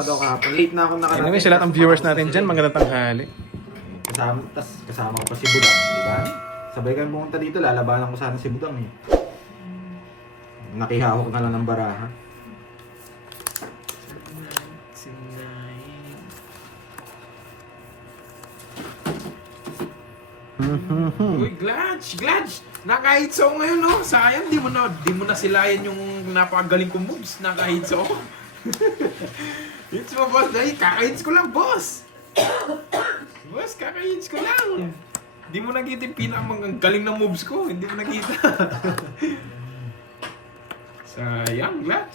pa daw kahapon. Late na ako nakarating. Anyway, sa lahat ng viewers natin dyan, magandang tanghali. Kasama ko pa si Budang, di ba? Sabay kami pumunta dito, lalabanan ko sana si Budang eh. Nakihawak na lang ng baraha. Uy, Glad! Naka-hits ako ngayon, no? Sayang, di mo na silayan yung napakagaling kong moves. Naka-hits ako. Hits mo, boss. Dahil, kaka-hits ko lang, boss. Boss, kaka-hits ko lang. Di mo nakita yung pinakagaling ng moves ko. Hindi mo nakita. Sayang, Glad.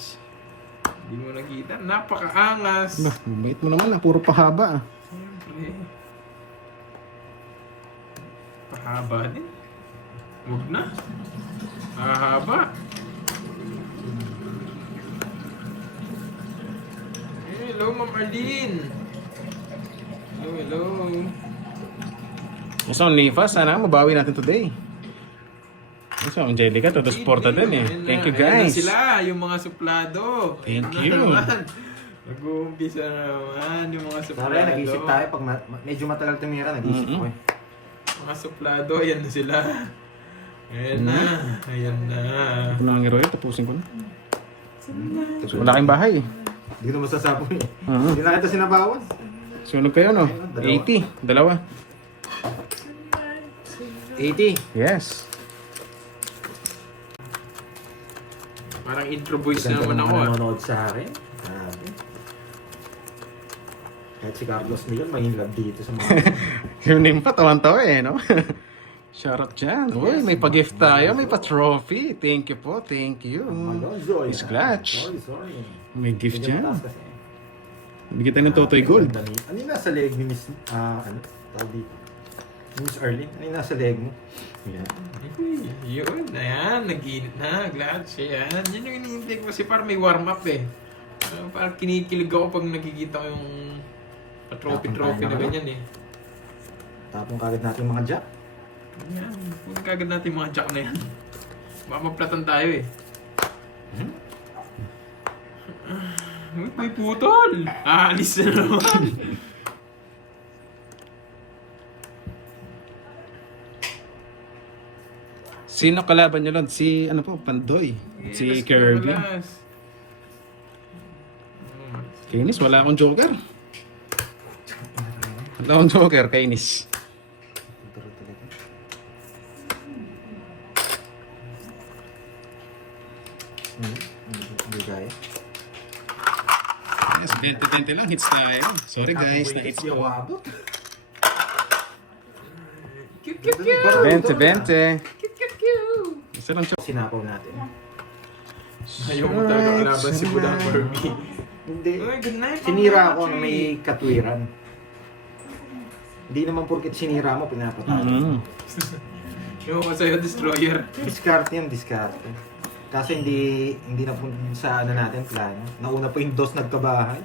Hindi mo nakita. Napakaangas. Bah, mabait mo naman, puro pahaba. Siyempre. Pahaba din. Huwag na. Hahaba. Hello, Ma'am Arlene. Hello. So, Nifa, sana mabawi natin today. So, Angelica, todo sporta din eh. Thank you, guys. Ayan na sila, yung mga suplado. Thank Ayan you. na naman. Nag-uumpisa na naman yung mga suplado. Sorry, nag-isip tayo. Pag medyo matagal tumira, nag-isip ako eh. Mga suplado, ayan na sila. Ayan na. Ayan na. Ito na ang hero, tapusin ko na. Wala kayong bahay eh. Hindi ko masasabi eh. Mhm. Hindi na kita sinabawan. Sunog kayo, no? 80. Dalawa. 80. Yes. Parang intro voice na naman ako. Nanonood sa akin. Grabe. Kahit si Carlos Miguel, may in love dito sa mga... Yung name pa, tawan-tawa eh, no? Shoutout dyan. Uy, may pa-gift tayo, may pa-trophy. Thank you po, thank you. Malonzo. Miss Clutch. Sorry. May gift Medyo dyan. mataas kasi. Bigyan tayo ng Totoy Gold. Ano yung nasa leg ni Miss... ano? Tawag dito. Miss Arlene? Ano yung nasa leg mo? Yan. Yun, ayan, nag-init na, Glad siya yan. Yun yung hinihintay ko kasi parang may warm-up eh. Parang kinikilig ako pag nakikita ko yung trophy-trophy na ganyan eh. Tapong kagad natin mga jack. Yan, kung kagad natin yung mga jack na yan. Baka maplatan tayo eh. Uy, may putol! Aalis na naman! Sino kalaban nyo lang? Si, ano po, Pandoy. Si Yes, Kirby. Carlas. Kainis, wala akong joker. Wala akong joker, kainis. Pero talaga. Hindi gaya. Yes, 20-20 lang, hits tayo. Sorry guys, na-hits ko. Cute, cute, cute! 20-20. Cute, cute, cute! Isa lang siya. Sinapaw natin. Ayaw mo talaga kalaban si Budang Kirby. Hindi. Uy, good night, Sinira Ma'am ako na may katwiran. Hindi naman porket sinira mo, pinapatalo. Yung ko sa'yo, Destroyer. Discarte yan, discarte. Kasi hindi na po sa ano natin plano. Nauna pa yung dos nagkabahay.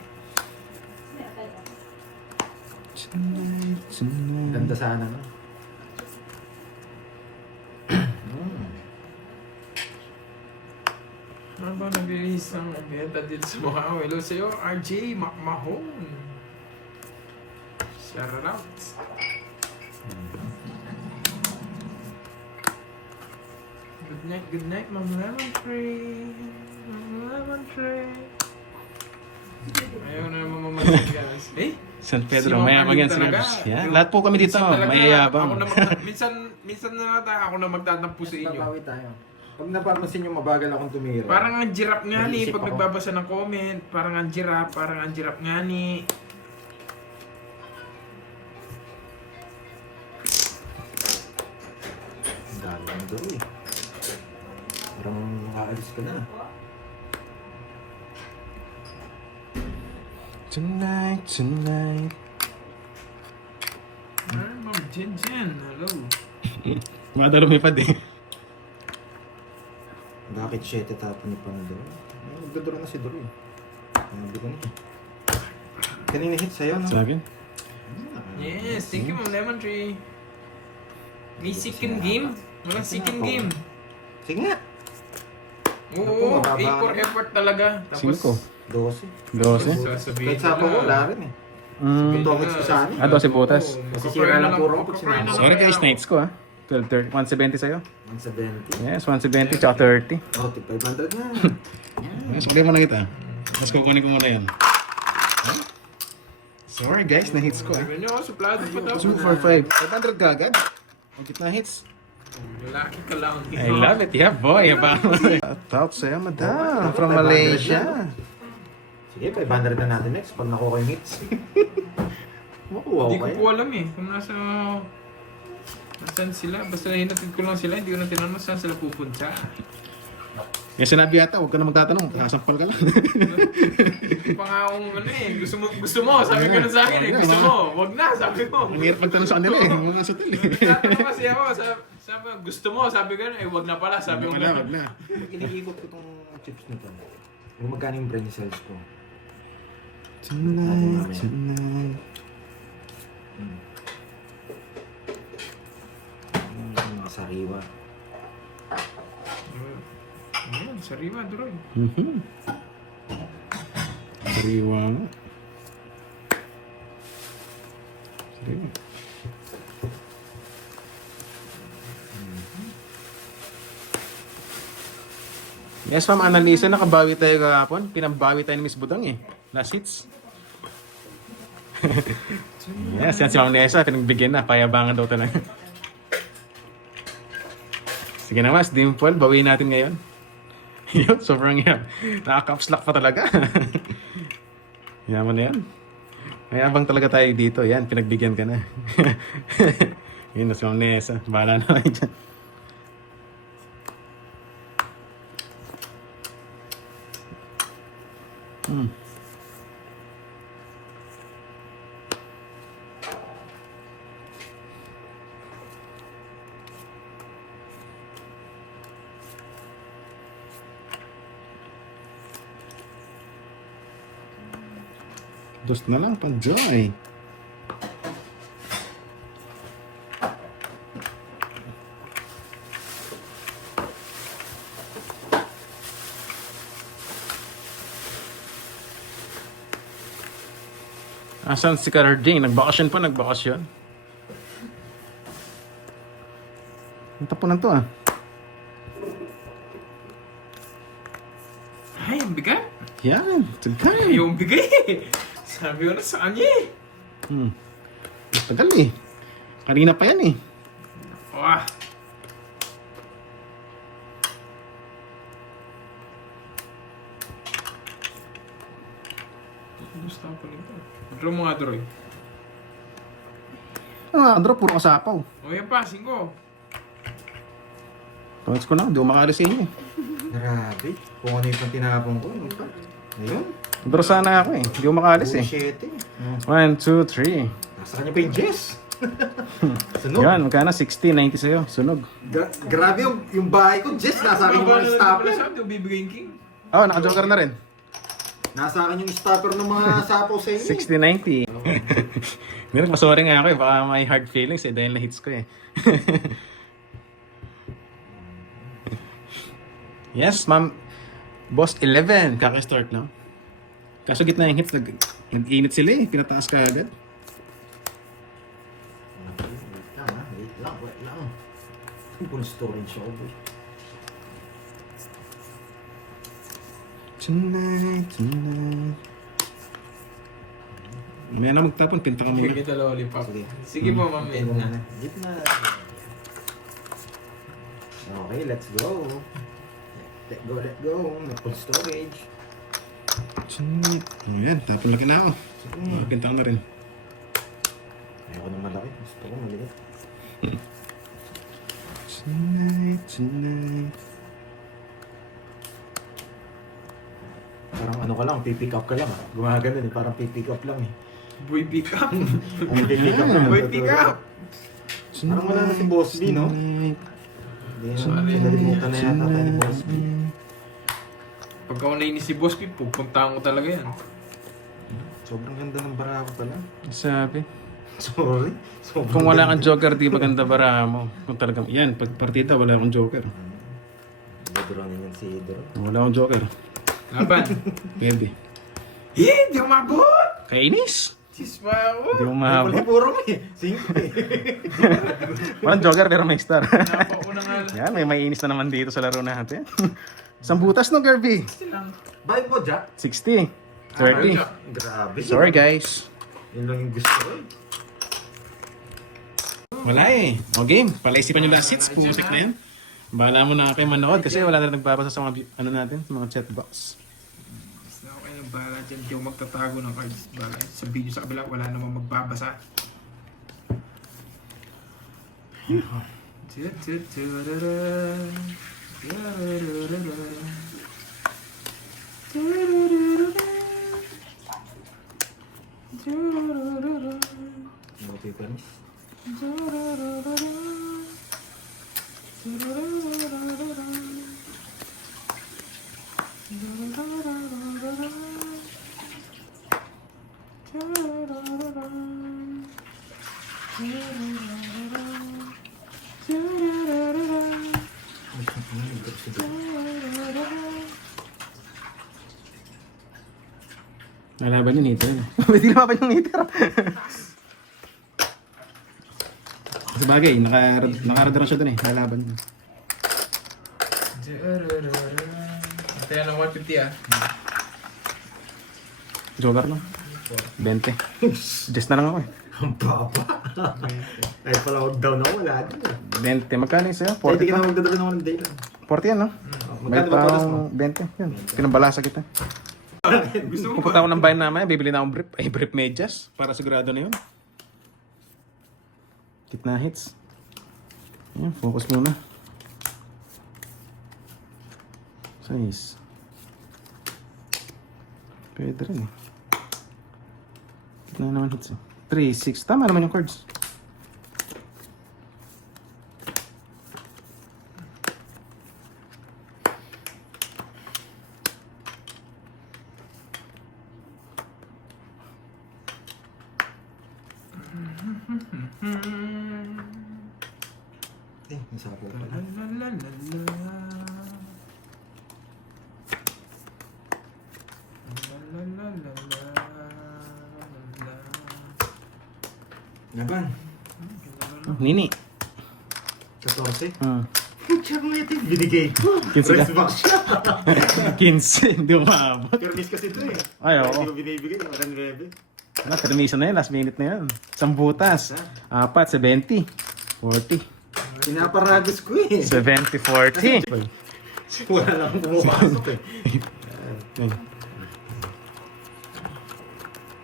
Ganda sana no. Ano ba nag-release ng benta dito sa Macau? Hello sa'yo, RJ Macmahon. Shout out. Good night, Ma'am Lemon Tree. Ma'am Lemon Tree. Ayaw na naman mamasin guys. Eh? San Si Pedro, Ma'am mayabang yan Arlene talaga. sila. Yeah, lahat po kami dito, Minsan talaga, mayayabang. ako na minsan na lang tayo, ako na magtatampo sa inyo. Babawi tayo. Pag napapansin nyo, mabagal akong tumira. Parang ang giraffe nga ni, Nag-iisip pag ako. nagbabasa ng comment, parang ang giraffe nga ni. Ang dami ng daw eh. Parang makaalis ka na. Tonight. Ma'am Jen Jen, hello. Madalo may pa din. Bakit 7 tapon ni Pandoro? Nagdodoro na si Doro eh. Sabi ko na. Kanina hit sa'yo, no? Sa akin? Yes, thank you Ma'am Lemon Tree. May second game? Walang second game. Sige nga. Oo, Naku, mababa A for ka. effort talaga. Tapos, 5. 12. 12. Sasabihin Kahit sa ako, wala rin eh. Mm. Itomics ko sa amin. 12 butas. Masisira lang puro pag sinama. Sorry guys, nights ko 12.30. 170 sa'yo. 170. Yes, 170 tsaka 30. Oh, 500 na. Yes, okay mo na kita. Tapos kukunin ko muna yan. Sorry guys, na-hits ko Sabi nyo, suplado pa daw. 2 for 5. 500 ka agad. Ang na hits. Lalaki ka lang. I love it. Yeah, boy. Shout sa'yo, madam. From Malaysia. Sige, 500 na natin next pag nakuha yung hits. Makuha ko Hindi ko kaya. po alam eh. Kung nasaan sila. Basta hinatid ko lang sila. Hindi ko na tinanong saan sila pupunta. Yung sinabi yata, huwag ka na magtatanong. Kasampal ka lang. Hindi pa nga akong ano eh. Gusto mo. Sabi ko na sa akin eh. Gusto mo. Wag na. Sabi ko. Ang hirap magtanong sa kanila yung mga sutil Tatanong kasi ako. Sabi gusto mo. Sabi ko na eh. Wag na pala. Sabi ko na. Wag na. Iniikot ko itong chips nito. Kung magkano yung brain cells ko. Tonight. Mga sariwa. Ayan, sariwa, Droy. Sariwa nga. Sariwa. Yes, Ma'am Annalisa, nakabawi tayo kahapon. Pinambawi tayo ni Miss Budang eh. Last hits. Yes, yan si Ma'am Nessa. Pinagbigyan na. Payabangan daw talaga. Sige na, Mas. Dimple, bawiin natin ngayon. Yun, sobrang yan. Nakaka-caps lock pa talaga. Yaman na yan. May abang talaga tayo dito. Yan, pinagbigyan ka na. Yun, si Ma'am Nessa. Bahala na kayo dyan. Dos na lang, pan-joy. Asan si Cararding? Nagbakasyon pa, nagbakasyon. Ang tapunan to Ay, ang bigat. Yan, tagay. Yung bigay eh. Sabi ko na sa kanya eh. Tagal eh. Kanina pa yan eh. Wah. Gusto ko nito. Draw mo nga, Droy. Andro, puro kasapaw. O yan pa, 5. Pagkas ko na, hindi ko makalis sa inyo. Grabe. Kung ano yung tinapon ko. Ano pa? Ayun. Andro sana ako eh. Hindi ko makalis eh. 7. 1, 2, 3. Nasa kanya pa yung Jess. Sunog. Yan, magkano? 60, 90 sa'yo. Sunog. Grabe yung bahay ko, Jess. Nasa akin yung mga stopper. Sabi ko, bibigay yung king. Oh, naka-joker na rin. Nasa akin yung stopper ng mga sapaw sa inyo. 60, 90. Hindi, nagpasorry nga ako eh. Baka may hard feelings eh. Dahil na-hits ko eh. Yes, ma'am. Boss 11. Kaka-start lang. Kaso gitna yung hits. Nag-init sila eh. Pinataas ka agad. Wait lang. Full storage ako, boy. Tonight. May na magtapon. Pinta ka muna. Sige, dalawa lollipop. Sige. Sige po, ma'am. Tayo muna. Gitna. Okay, let's go. Let go. May full storage. Tonight. Ayan, tapon laki na ako. Pinta ka na rin. Ayoko na malaki. Gusto ko maliit. Tonight. Parang ano ka lang, pipick up ka lang. Gumagano eh, parang pipick up lang eh. Boy, pick up. Ay, pipick up lang. Boy, pick up. Parang wala na si Boss B, no? Hindi na, pinalimutan na yata tayo ni Boss B. Pagka unay ni si Boss P, pupuntahan ko talaga yan. Sobrang ganda ng bara ko pala. Sabi. Sorry. Sobrang Kung wala ganda. kang joker, di maganda bara mo. Kung talagang, yan, pag partida, wala akong joker. Dadronin yan si Idro. Wala akong joker. Laban. Pwede. Di umabot! Kainis. Sis pa Hindi ako. umabot. Puro mo eh. 5 eh. Walang joker pero may star. Napauna nga lang. Yan, may mainis na naman dito sa laro natin. Isang butas no, Kirby. Silang. Bayad mo, Jack. 60. 30. Grabe. Sorry guys. Yun lang yung gusto ko eh. Wala eh. O game, palaisipan yung last hits. Pusik na yan. Bahala mo na kayo manood kasi wala na rin nagbabasa sa mga ano natin, sa mga chat box. Basta ako kayo bahala dyan. Hindi ako magtatago ng cards. Bahala. Sa video sa kabila, wala namang magbabasa. No papers. Nalaban yung hitter. Hindi lumaban yung hitter. Kasi bagay, nakaradar siya dun eh. Nalaban niya. Kaya ng 150 ah. Joker lang. 20. Just na lang ako eh. Ang baba. Ay pala huwag down ako, wala din eh. 20. Magkano yung sa'yo? Hindi 40 ka pa? na magdadala naman ng day lang. 40 yan no? May Magkano ba patas mo? pang 20. Yan. Pinambalasa kita. Gusto mo Pupunta ako ng bayan namin, bibili na akong brief. Ay, brief medyas. Para sigurado na yun. Kitna hits. Ayan, focus muna. 6. Pwede rin eh. Kitna naman hits eh. 3, 6. Tama naman yung cards. Eh, nasa ako pala. Laban. Nini. 14. Hmm. Pucha mo ito. Binigay ko. 15 ka. Press box siya. 15. Hindi umabot. Permis kasi ito eh. Ay, oo. Hindi ko binibigay. Walang bebe. Ano, permission na yun. Last minute na yun. Isang butas. 4, 70. 40. Pinaparagos ko eh. 70, 40. Wala lang pumapasok eh.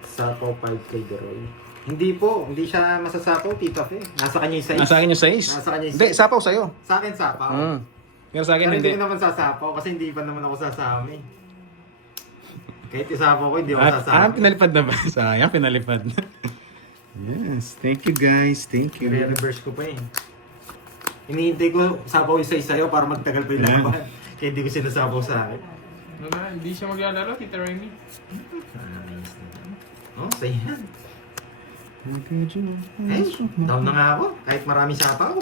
Sapaw 5 kay Deroy. Hindi po, hindi siya masasapaw, Tita Fe. Nasa kanya yung size. Nasa akin yung size. Nasa kanya yung Hindi, size. sapaw sa'yo. Sa akin sapaw. Pero sa akin Pero hindi. hindi ko naman sasapaw kasi hindi pa naman ako sasama eh. Kahit isapaw ko, hindi ako sasama. Pinalipad na ba? Sayang, pinalipad na. Yes, thank you guys. Thank you. I-reverse ko pa eh. Hinihintay ko sapaw yung size sa'yo para magtagal pa yung Yeah. laban. Kaya hindi ko sinasapaw sa akin. Wala, hindi siya maglalaro, Tita Remy. Oh, say yan. Eh, down na nga ako. Kahit maraming sapaw.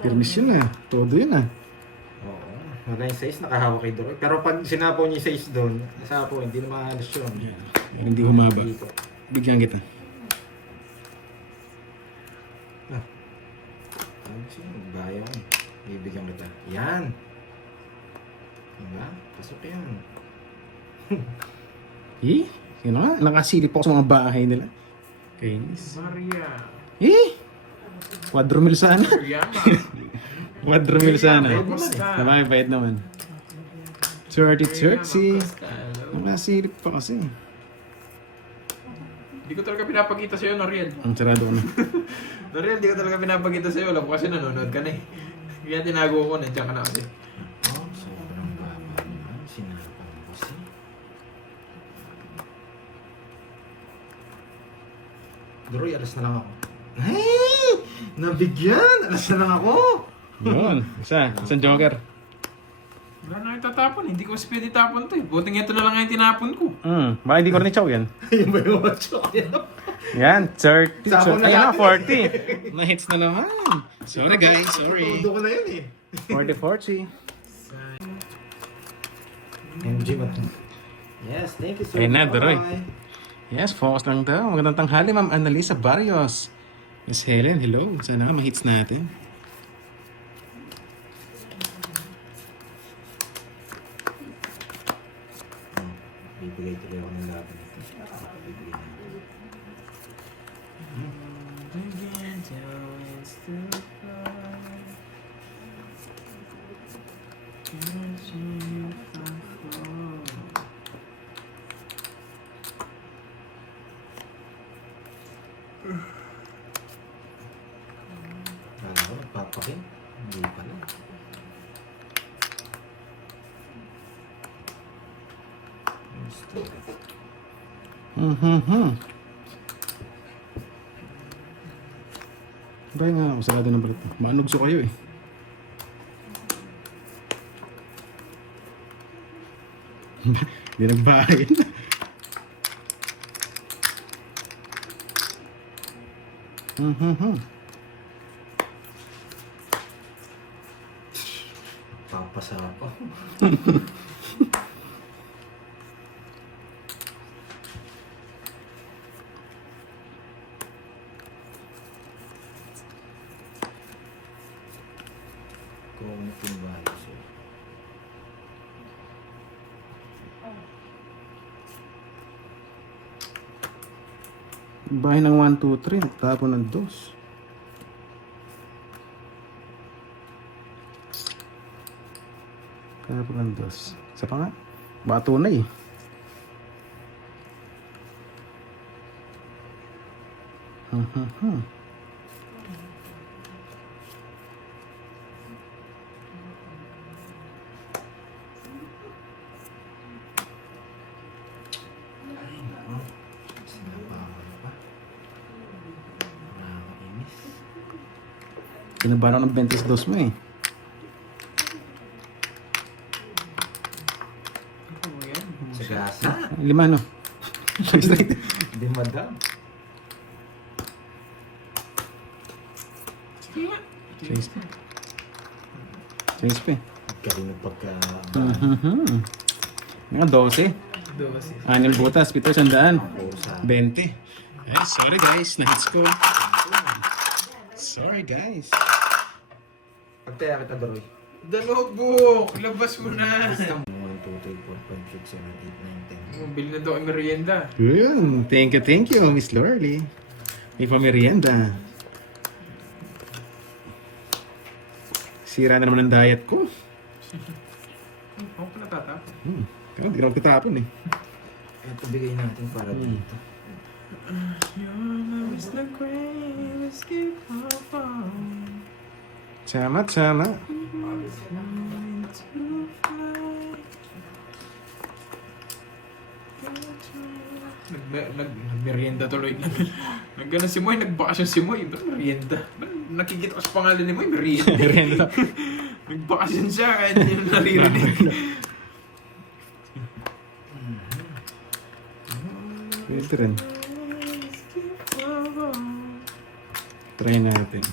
Permis yun ah. Todo yun ah. Oo. Wala yung size, nakahawak kay Doroy. Pero pag sinapaw niya yung size doon, sapaw, hindi na maalas yun. Hindi humaba. Dito. Bigyan kita. Ano siya? Bayo ko. Bibigyan kita. Yan. Diba? Pasok yan. Eh? Sino nga? Nakasilip ako sa mga bahay nila. Kainis. Maria. Eh? Quadromil sana. Mariama. Quadromil sana. Basta. Naman, bayad naman. 30-30. Nakasilip pa kasi. Hindi ko talaga pinapakita sa'yo, Noriel. Ang sarado ko na. Noriel, hindi ko talaga pinapakita sa'yo. Alam ko kasi nanonood ka na eh. Kaya tinago ko, nandiyan ka na kasi. Oh, sobrang baba naman. Sinapaw mo kasi. Doroy, alas na lang ako. Hey! Nabigyan! Alas na lang ako! Yun. Isang joker. Wala na yung tatapon. Hindi ko kasi pwede tapon to eh. Buting ito na lang yung tinapon ko. Baka hindi ko rin chow yan. Yung ba yung watch ko? Yan, 30. Sapo na Ayun na, natin. 40. Na-hits na naman. Sorry guys, sorry. Todo ko na yun eh. 40-40. MG man. Yes, thank you, sir. Ayun na, Daroy. Bye. Yes, focus lang daw. Magandang tanghali, Ma'am Annalisa Barrios. Miss Helen, hello. Sana nga ma-hits natin. Bibigay tuloy ako ng laban nito. Bibigay natin. Kala ko nagpapakin. Hindi pala. Bahay nga ako, sarado ng balita. Maanugso kayo eh. Hindi nagbahay. Papasa ako. Kung pinbahay siya. Bahay ng 1, 2, 3. Tapon ng 2. Tapon ng 2. Isa pa nga. Bato na eh. Kinabahan ako ng 22 mo eh. Sa gasa. 5 no? Hindi madam. Chase pa. Chase pa eh. Galing ng pagka... Nga 12. 6 butas, 700. 20. Eh, sorry guys, na-hits ko. Sorry guys. Pagtaya kita, Daroy. The notebook! Labas mo na! 1, 2, 3, 4, 5, 6, 7, 8, 9, 10. Bili na daw ang merienda. Yun. Thank you, Miss Lorly. May pamerienda. Sira na naman ang diet ko. Ako pa natatapos. Hindi na magtatapon eh. Ito bigay natin para dito. Tama, tama. Nagmerienda tuloy. Nagano si Moy, nagbakasyon si Moy. Ba't merienda? Ba't nakikita ko sa pangalan ni Moy, merienda. Merienda. Nagbakasyon siya kahit hindi na naririnig. Pwede rin. Try natin.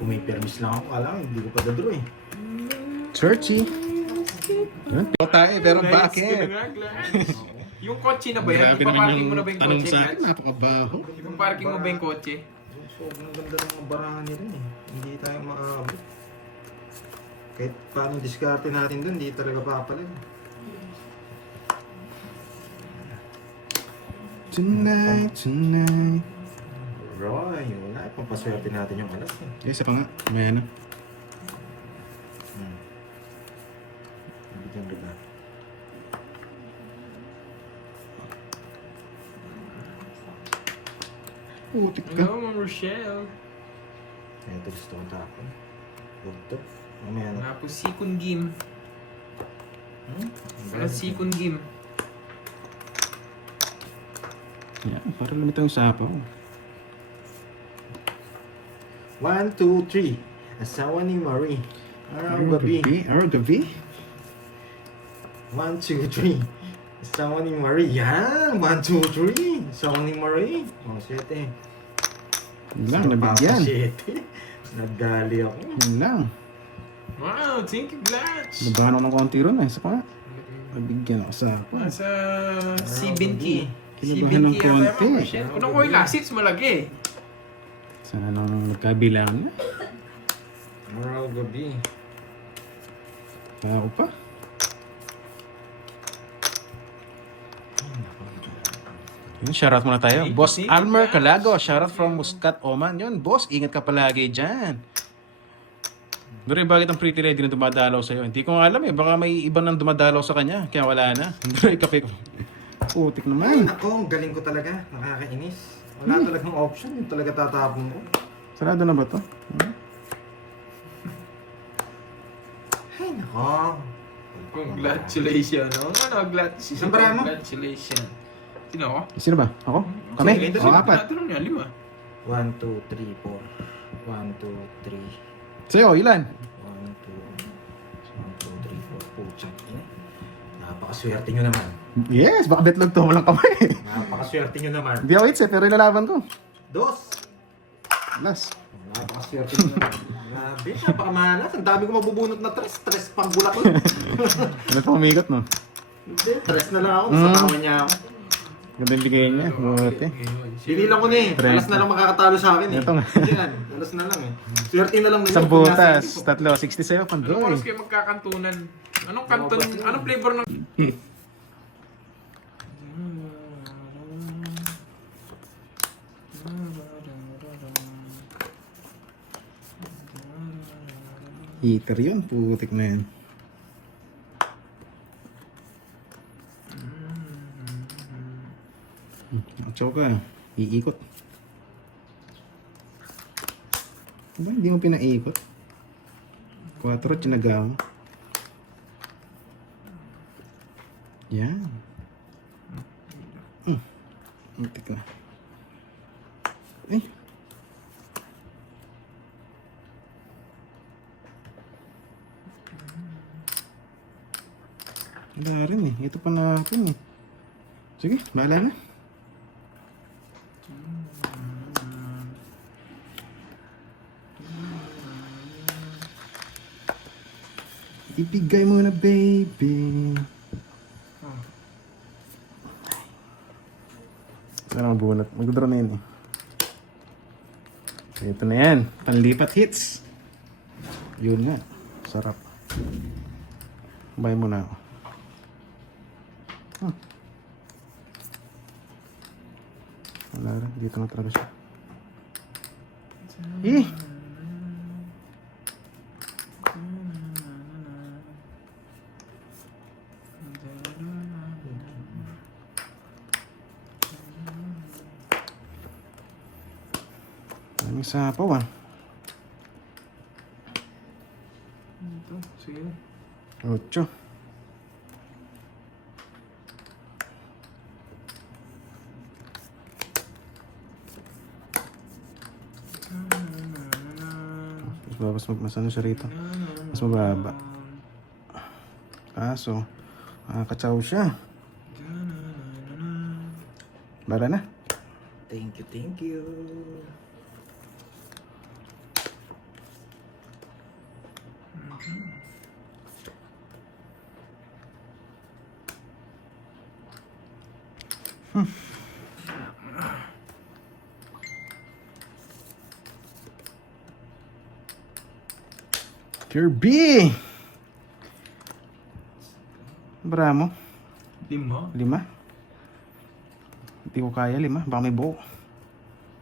Kung may permis lang ako, alam, hindi ko pa dadro eh. Searchy. Yun. Tayo, pero bakit? Yung kotse na ba yan? Grabe naman Ipaparking mo na yung ba yung tanong kotse? sa akin. Napakabaho. Ipaparking mo ba yung kotse? Sobrang ganda ng mga barahan nila eh. Hindi tayo maaabot. Kahit paano diskarte natin dun, hindi talaga papalag. Tonight. Roy, wala. Pampaswerte natin yung alas eh. Isa pa nga. May ano. Bigyan kita. Putik ka. Hello, Ma'am Rochelle. Ito gusto kong tapon. Huwag to. Mamaya na. Tapos sikon game. Walang sikon game. Yan, para lumitaw yung sapaw. 1, 2, 3. Asawa ni Marie. Araw gabi. Araw gabi? 1, 2, 3. Asawa ni Marie. Yan! 1, 2, 3. Asawa ni Marie. O, 7. Yun lang, nabigyan. 7. Naggali ako. Yun lang. Wow, thank you, Glitch. Nabahan ako ng konti ron eh. Isa pa nga. Nabigyan ako sa... Nasa 70. Kinabahan ng konti. Kung ako yung last hits, malaki. Sana nang nagkabilang na. Araw gabi. Kaya ako pa. Yun, shoutout muna tayo. Thank you, Boss thank you, Almer guys. Calago. Shoutout from Muscat, Oman. Yun, boss, ingat ka palagi dyan. Pero bakit ang pretty lady na dumadalaw sa'yo? Hindi ko nga alam eh. Baka may iba nang dumadalaw sa kanya. Kaya wala na. Pero kape ko. Putik Ay, naman. nako, ang galing ko talaga. Nakakainis. Wala talagang option. Yung talaga tatapon ko. Sarado na ba to? Ay, nako. Congratulations. Congratulations. Ang bara mo? Congratulations. Sino ako? Sino ba? Ako? Kami? Sige, O, apat. Natanong niya, 5. 1, 2, 3, 4. 1, 2, 3. Sa'yo, ilan? 1, 2, 3, 4. Puchak. Napakaswerte nyo naman. Yes, baka betlog to. Walang kamay. Napakaswerte nyo naman. Hindi ako hits eh, pero ilalaban ko. 2. Last. Napakaswerte nyo naman. Grabe, napakamalas. Ang dami ko mabubunot na tres. Tres pang bulak ko. Ano ito umigot, no? Hindi, tres na lang ako. Sa tawa niya ako. Ganda yung bigay niya. Buti. Pinilang ko na eh. Tres. Alas na lang makakatalo sa akin eh. Ito nga. Yan, alas na lang eh. Swerte na lang ninyo. Isang pag nasa butas. inyo. Tatlo. 67 Anong pandoy. oras kayo magkakantunan? Anong kanton? Anong flavor ng... Heater yun. Putik na yan. Atsaw ka. Iikot. Diba hindi mo pinaikot? 4 tinaga mo. Yan. Muntik na. Eh. Wala rin eh. Ito pa natin eh. Sige, bahala na. Ibigay mo na, baby. Sana mabunot. Mag-draw na yun eh. Ito na yan. Panlipat hits. Yun nga. Sarap. Buy mo na ako. Wala rin. Dito na talaga siya. Eh! Maraming sapaw ah. Ito, sige. 8. Mas ano siya rito? Mas mababa. Kaso, makakatsaw siya. Bara na. Thank you, thank you. Kirby! Bara mo? 5. 5? Hindi ko kaya 5. Baka may buo.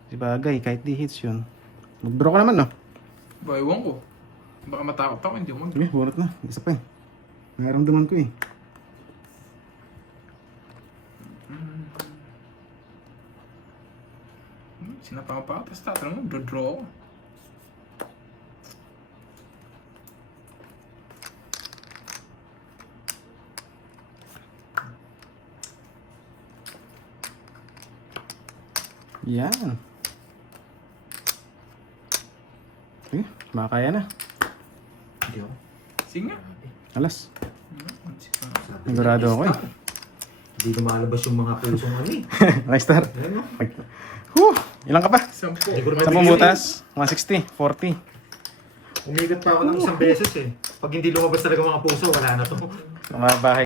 Di bagay, kahit di hits yun. Mag-draw ka naman, no? Ba, ewan ko. Baka matakot ako, hindi ko mag... Sige, bunot na. Isa pa eh. Naramdaman ko eh. Sinapang pa ako, tapos tatanong mo, draw ako. Yan. Sige, makakaya na. Hindi ako. Sige nga. Alas. Sabi Sigurado niya, ako eh. star. Hindi lumalabas yung mga pusong ano eh. Nice star. Ayan no? Ilang ka pa? 10. Hindi ko naman 10 bigyan butas. 160. 40. eh. Umigat pa ako ng isang beses eh. Pag hindi lumabas talaga mga puso, wala na to. Mga bahay.